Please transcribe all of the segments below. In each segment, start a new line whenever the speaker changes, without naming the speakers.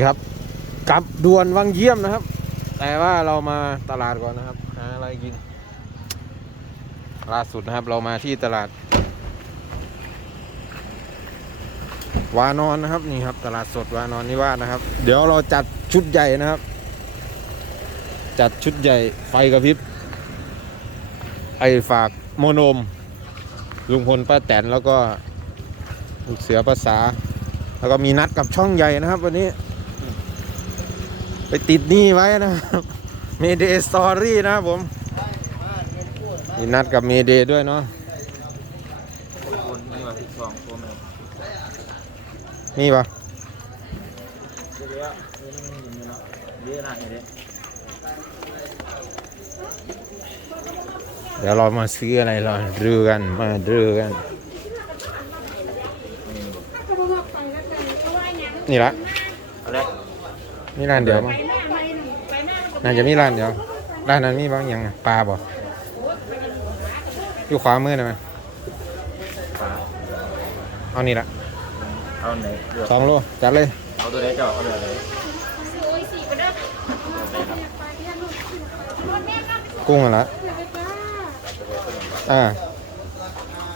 ดีครับกลับด่วนวังเยี่ยมนะครับ แต่ว่าเรามาตลาดก่อนนะครับหาอะไรกินล่าสุดนะครับเรามาที่ตลาด วานอนนะครับนี่ครับ ตลาดสดวานอนนิวาสนะครับ เดี๋ยวเราจัดชุดใหญ่นะครับ จัดชุดใหญ่ไฟกระพริบไอฝากโมโนม ลุงพลป้าแตนแล้วก็ลูกเสือภาษา แล้วก็มีนัดกับช่องใหญ่นะครับ วันนี้ ไปติดหนี้ไว้นะครับเมเดสตอรี่นะครับผมมีนัดกับเมเดด้วยเนาะ
คนนี่ว่าสิบสองตัวแม่
นี่ปะ
เดี๋
ยวเรามาซื้ออะไรเราดูกันมาดูกันนี่ละ นี่ร้านเดียวมั้งน่าจะมีร้านเดียวร้านนั้นมีบางอย่างอะปลาบ่อยู่ขวามือนะมั้ยเอานี่ละ
เอาไหนเลือก
สองโลจัดเลย
เอาตัวไหนเจ้าเอาตัวไหน
กุ้งอะละอ่า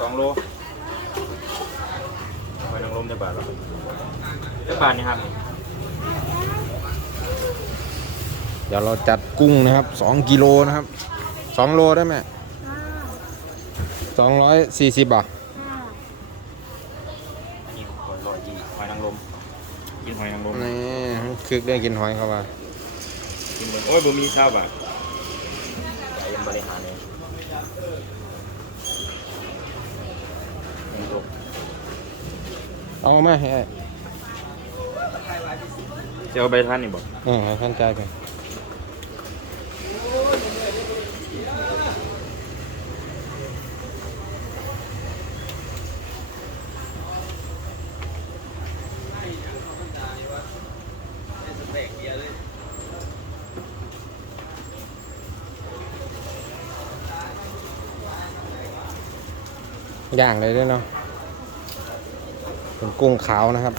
สองโลไปนางลมจะบาทหรอจะบาทนี่ครับ
เดี๋ยวเราจัดกุ้งนะครับสองกิโลนะครับสองโลได้ไหมสองร้อยสี่สิบบาท
นี่หอยลอยจีหอยนางรมกินหอยนางรม
นี่คือได้กินหอยเข้ามา
กินเหมือนโอ้ยบะหมี่ชาวบาทแต่ยังบริหารเลยนี่ตัว
เอามาให้ไอ้
จะเอาใบท่านนี่บอก
เออให้ท่านใจายไป ย่างเลยด้วยเนาะเป็นกุ้งขาวนะครับ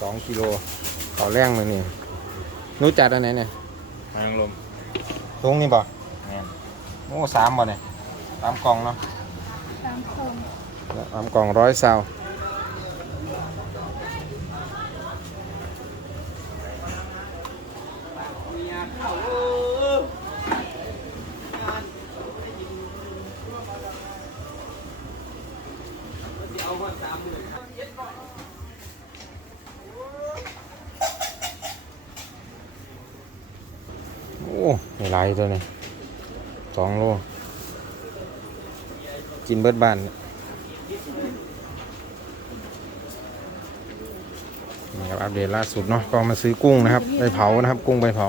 สองกิโลต่อแรงเลยนี่รู้จัดอันไหนเนี่ย
หอยนางรม
ตรงนี้บ่
แม่น
โอ้สามบ่เนี่ยสามกล่องเนาะสามกล่องร้อยซาวโไหลายตัวเนี่ยสองโลกินเบิดบ้านนี่ครับอัปเดตล่าสุดเนาะก็มาซื้อกุ้งนะครับไปเผานะครับ กุ้งไปเผา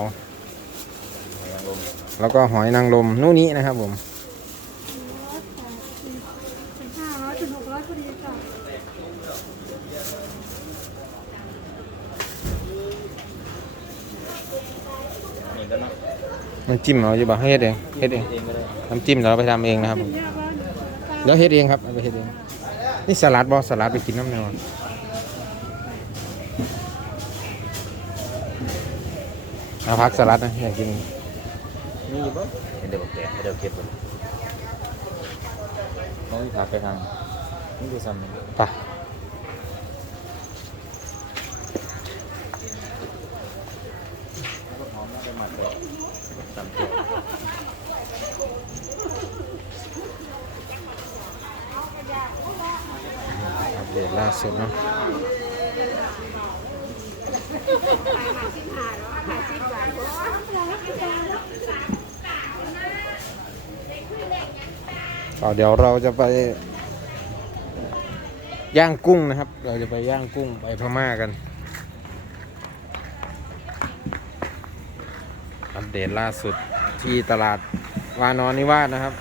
แล้วก็หอยนางรมนู่นนี้นะครับผม
ห้าร้อยถึงหกร้อยพอดีค่ะ
นี่ก็เนาะ
น้ำจิ้มเราจะบอกให้เฮ็ดเองเฮ็ดเอง
เองก็ได้
น้ำจิ้มเราไปทำเองนะครับผม
เรียกว่า
เดี๋ยวเฮ็ดเองครับเอาไปเฮ็ดเองนี่สลัดบอสลัดไปกินน้ำแนวเอาพักสลัดนะอยากกิน
นี่ปะเห็นเดี๋ยวบอกแกะเดี๋ยวเก็บเลยน้องที่ถาไปทางนี่คือซ้ำนี่
ไปะ
แล้วก็หอมแล้วไปหมักเลยซ้ำตัว
อัปเดตล่า สุดเนาะก็เดี๋ยวเราจะไปย่างกุ้งนะครับ เราจะไปย่างกุ้งไปพม่ากัน อัปเดตล่าสุดที่ตลาดวานอนนิวาสนะครับ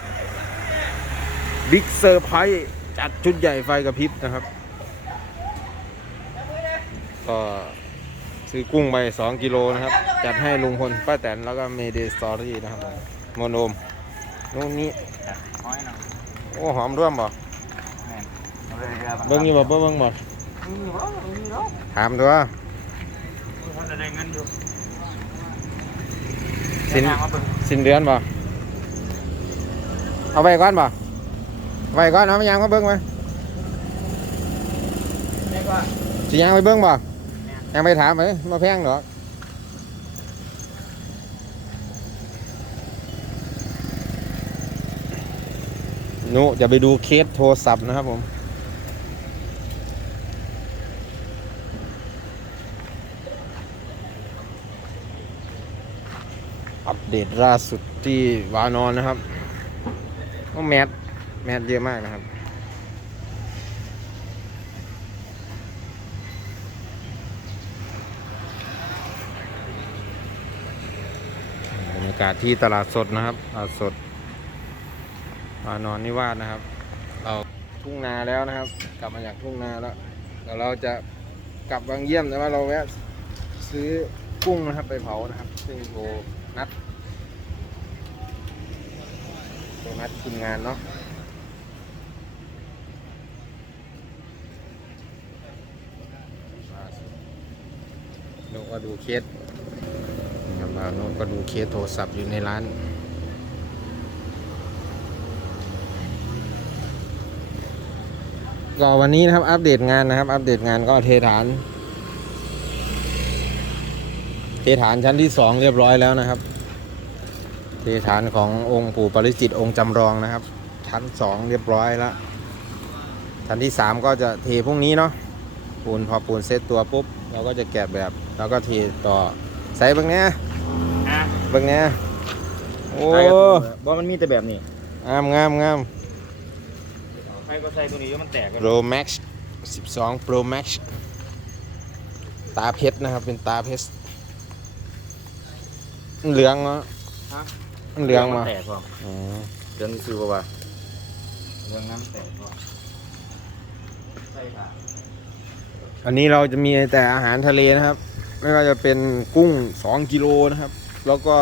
บิ๊กเซอร์ไพรส์จัดชุดใหญ่ไฟกระพริบนะครับ ก็ซื้อกุ้งไป2กิโลนะครับ จัดให้ลุงพลป้าแตนแล้วก็เมเดสตอรี่นะครับโมโนมนู่นนี่
หอยนาง
โอ้หอมร่วมบ่
แม่นเอาไปเรือ
เบิ้งอยู่บ่เบิ้งบ่
เมีวะมีเนาะ
ถามตัว
ท่านจะได้เงินอยู่
สิน
ทางมาเบิ่ง
สิ้นเดือนบ่เอาไว้ก่อนบ่เอาไว้ก่อนเอาไปยังมาเบิ่งไว้
ได้ก่อน
สิยังไปเบิ่งบ่ ยังไปถามไปมาแพงดอกนูจะไปดูเคสโทรศัพท์นะครับผมอัปเดตล่าสุดที่วานอนนะครับ ก็แมทแมทเยอะมากนะครับ บรรยากาศที่ตลาดสดนะครับตลาดสดวานอนนิวาสนะครับ เราทุ่งนาแล้วนะครับ กลับมาจากทุ่งนาแล้วเดี๋ยวเราจะกลับบางเยี่ยมแต่ว่าเราแวะซื้อกุ้งนะครับไปเผานะครับ ซึ่งโทรนัดโทรนัดทีมงานเนาะเราก็ดูเคส ครับบาวโน้ก็ดูเคสโทรศัพท์อยู่ในร้าน ก็วันนี้นะครับ อัปเดตงานนะครับ อัปเดตงานก็เทฐาน เทฐานชั้นที่สองเรียบร้อยแล้วนะครับ เทฐานขององค์ปู่ปริจิตองค์จำลองนะครับ ชั้นสองเรียบร้อยแล้วชั้นที่สามก็จะเทพรุ่งนี้เนาะปูนพอปูนเซตตัวปุ๊บเราก็จะแกะแบบ แล้วก็เทต่อใส่เบ้างเนี้ เบิ่งเนี่ยโอ้
ใส่กระตุ้นบ่มันมีแต่แบบนี้
งามงามงาม
ใครก็ใส่ตัวนี้มันแตกกัน
Pro Max 12 Pro Max ตาเพชรนะครับ เป็นตาเพชรเหลืองเนาะ
ฮะ
มันเหลืองมา
แตกพอ
อ๋อ
เรื่องซื้อป่าวะเรื่องน้ำแตกพอใช่ค่ะ
อันนี้เราจะมีแต่อาหารทะเลนะครับ ไม่ว่าจะเป็นกุ้ง 2 กิโลนะครับ แล้วก็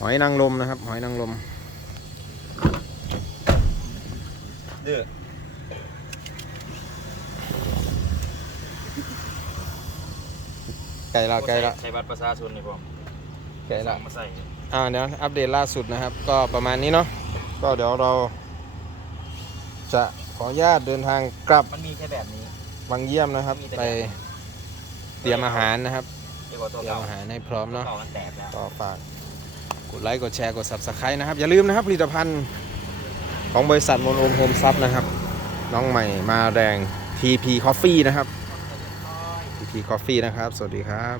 หอยนางรมนะครับ หอยนางรม
เด้อ
ไก่ละไก่ละ
ใช้บัตรประชาชนนี่พอ
ไก่ละ
มาใส่
อ่าเดี๋ยวอัปเดตล่าสุดนะครับ ก็ประมาณนี้เนาะก็เดี๋ยวเรา จะขออนุญาตเดินทางกลับ
มันมีแค่แบบนี้
บางเยี่ยมนะครับ
มีแต่
ไปเตรียมอาหารนะครับ
เดี๋ยวกว่าตัว
เตรียม
เก่า
อาหารให้พร้อม
ตัว
เนาะ
เก่ามันแตกแล้ว
ก็ฝากกดไลค์กดแชร์กด subscribe นะครับ อย่าลืมนะครับ ผลิตภัณฑ์ของบริษัทมนโอมโฮมซับนะครับ น้องใหม่มาแรง TP Coffee นะครับ TP Coffee นะครับ สวัสดีครับ